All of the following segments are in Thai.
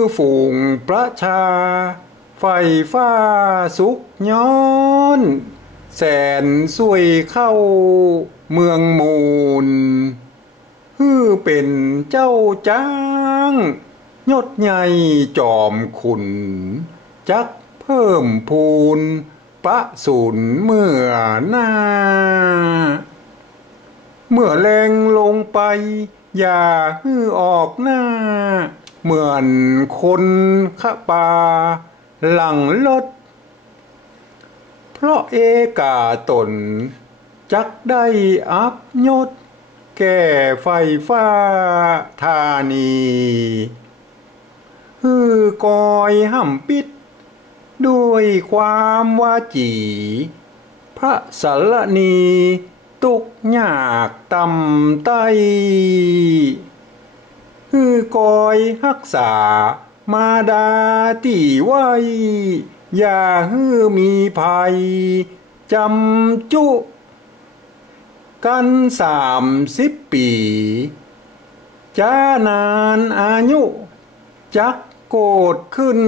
อฝูงประชา ไฟฟ้าสุกย้อน แสนสวยเข้าเมืองมูลฮือเป็นเจ้าจ้าง ยศใหญ่จอมขุน จักเพิ่มพูนประสุนเมื่อหน้า เมื่อแรงลงไป อย่าฮือออกหน้า เหมือนคนขะปาหลังรถ เพราะเอกาตน จักได้อับยศ แก่ไฟฟ้าธานีฮือกอยห่ำปิด ด้วยความว่าจี พระสารณี ตุกยากตำไต ฮือกอยรักษา มาดาตีไว้ อย่าฮือมีภัย จำจุ กันสามสิบปีจ้านานอายุ จักโกรธขึ้น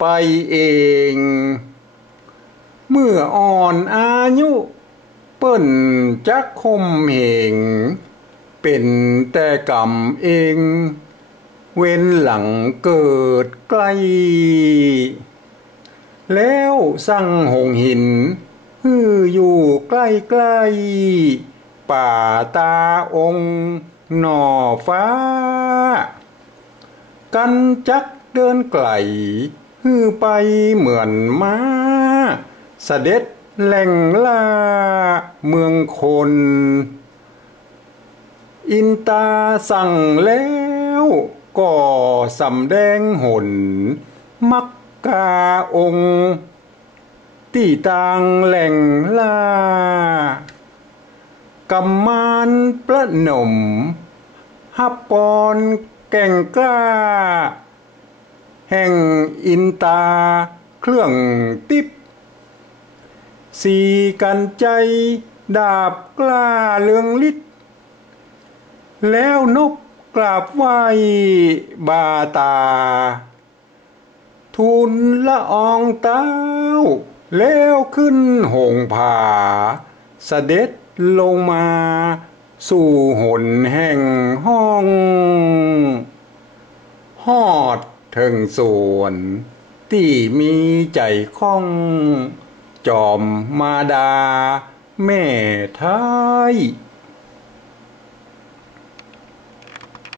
ไปเอง เมื่ออ่อนอายุ เปิ้นจักคมเหง เป็นแต่กรรมเอง เว้นหลังเกิดใกล้ แล้วสั่งหงหินฮืออยู่ใกล้ใกล้ป่าตาองค์หน่อฟ้า กันจักเดินไกลฮือไปเหมือนม้าเสด็จแหล่งล่าเมืองคน อินตาสั่งแล้วก็สำแดงหน มักกาองค์ที่ต่างแหล่งลากำมานประหนมฮับปอนแก่งกล้า แห่งอินตาเครื่องติบสีกันใจดาบกล้าเลืองลิด แล้วนบกราบไหวบาตา ทุนละอองเต้า แล้วขึ้นหงผาเสด็จลงมา สู่หนแห่งห้อง หอดถึงส่วนที่มีใจข้อง จอมมาดา แม่ท้าย